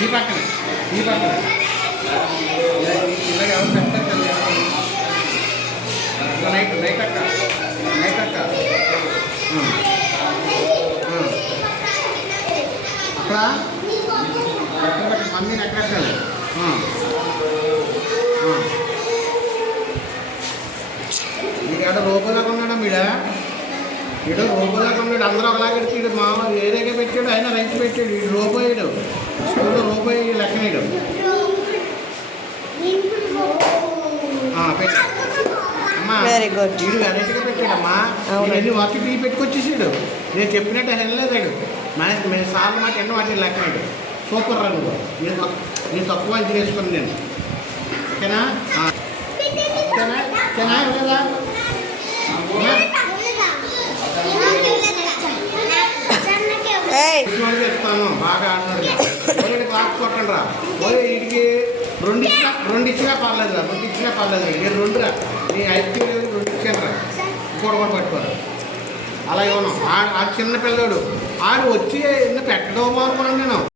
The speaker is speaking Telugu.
ఈ పక్కన ఇలాగ ఎవరు పెడతారు కదా నైట్ అక్క అక్కడ ఎక్కడ మమ్మీని ఎక్కడ వీడు రూపాయలాగా ఉన్నాడా వీడు రూపాయలాగా ఉన్నాడు. అందరూ ఒకలాగా వీడు మామ ఏదైనా పెట్టాడు, ఆయన రైతు పెట్టాడు. వీడు రూపాయడు స్కూల్లో రూపాయి లెక్కనేడు అమ్మా. వీడు వెరైటీగా పెట్టాడమ్మా. ఎన్ని వాకి టీ పెట్టుకొచ్చేసాడు. నేను చెప్పినట్టు వెళ్ళలేదాడు. మేము సార్లు మాట ఎన్నో వాటి లెక్కనాడు. సూపర్ రా నువ్వు. నేను తక్కువ అంచనా వేసుకుని నేను. ఓకేనా ఓకేనా లేదా చెప్తాను. బాగా ఆడినాడు. క్లాస్ కొట్టండి రా. వీడికి రెండు ఇచ్చినా పర్లేదు రా. నేను రెండు రా. నీ ఐదు రెండు ఇచ్చాను రా. కూడా పట్టుకోరు. అలా ఇవ్వను. ఆ చిన్న పిల్లడు ఆడు వచ్చి పెట్టడం అనుకున్నాను నేను.